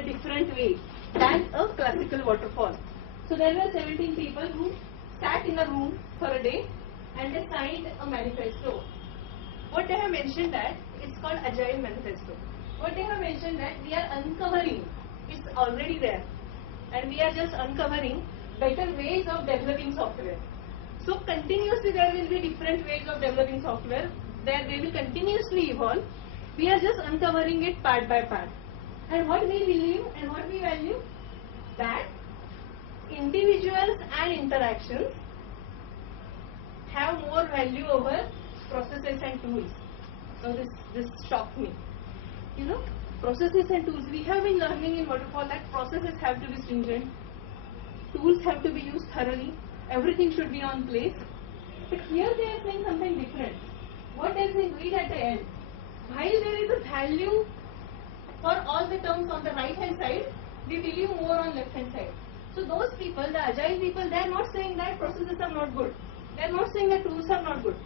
a different way than a classical waterfall. So there were 17 people who sat in a room for a day and they signed a manifesto. What they have mentioned that it's called Agile Manifesto. What they have mentioned that we are uncovering, it's already there, and we are just uncovering better ways of developing software. So continuously there will be different ways of developing software. They will continuously evolve. We are just uncovering it part by part. And what we believe and what we value, that individuals and interactions have more value over processes and tools. Now this shocked me. You know, processes and tools. We have been learning in waterfall that processes have to be stringent, tools have to be used thoroughly, everything should be on place. But here they are saying something different. What does they read at the end? While there is a value for all the terms on the right hand side, we believe more on left hand side. So those people, the agile people, they are not saying that processes are not good. They are not saying that tools are not good.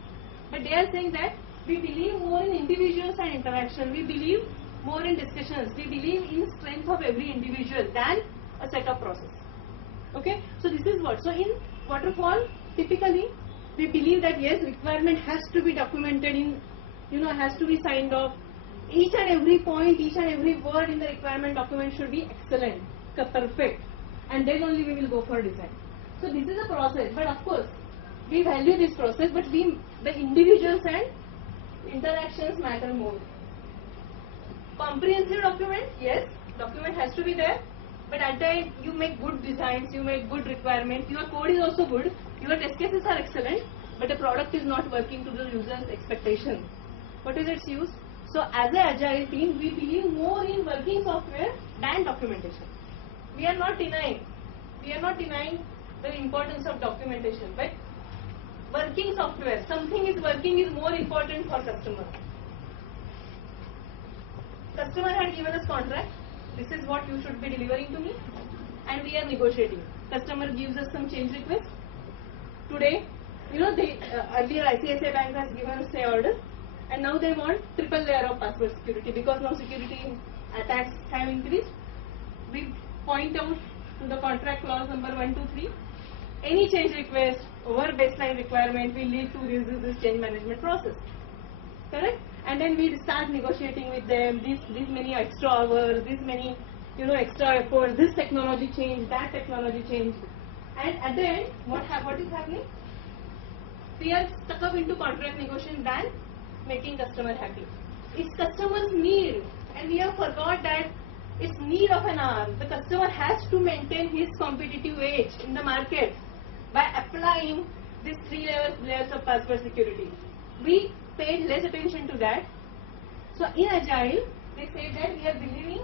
But they are saying that we believe more in individuals and interaction. We believe more in discussions. We believe in strength of every individual than a set of process. Okay? So this is what. So in waterfall, typically, we believe that yes, requirement has to be documented in, has to be signed off. Each and every point, each and every word in the requirement document should be excellent, perfect, and then only we will go for design. So this is a process, but of course, we value this process, but the individuals and interactions matter more. Comprehensive document, yes, document has to be there, but at the end you make good designs, you make good requirements, your code is also good, your test cases are excellent, but the product is not working to the user's expectations. What is its use? So as an agile team, we believe more in working software than documentation. We are not denying the importance of documentation, but working software, something is working is more important for customer. Customer had given us contract, this is what you should be delivering to me, and we are negotiating. Customer gives us some change request. Today, earlier ICICI Bank has given us stay order, and now they want triple layer of password security because now security attacks have increased. We point out to the contract clause number 1, 2, 3. Any change request over baseline requirement will lead to this change management process. Correct? And then we start negotiating with them, this many extra hours, this many extra effort, this technology change, that technology change. And at the end, what is happening? We are stuck up into contract negotiation than making customer happy. It's customer's need, and we have forgot that it's need of an hour. The customer has to maintain his competitive edge in the market by applying these 3 layers of password security. We paid less attention to that. So in Agile, they say that we are believing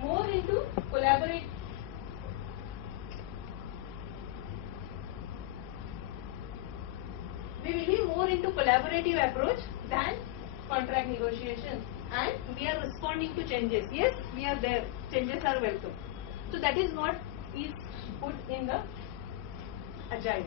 more into collaborative approach than contract negotiations, and we are responding to changes. Yes, we are there. Changes are welcome. So that is what is put in the Agile.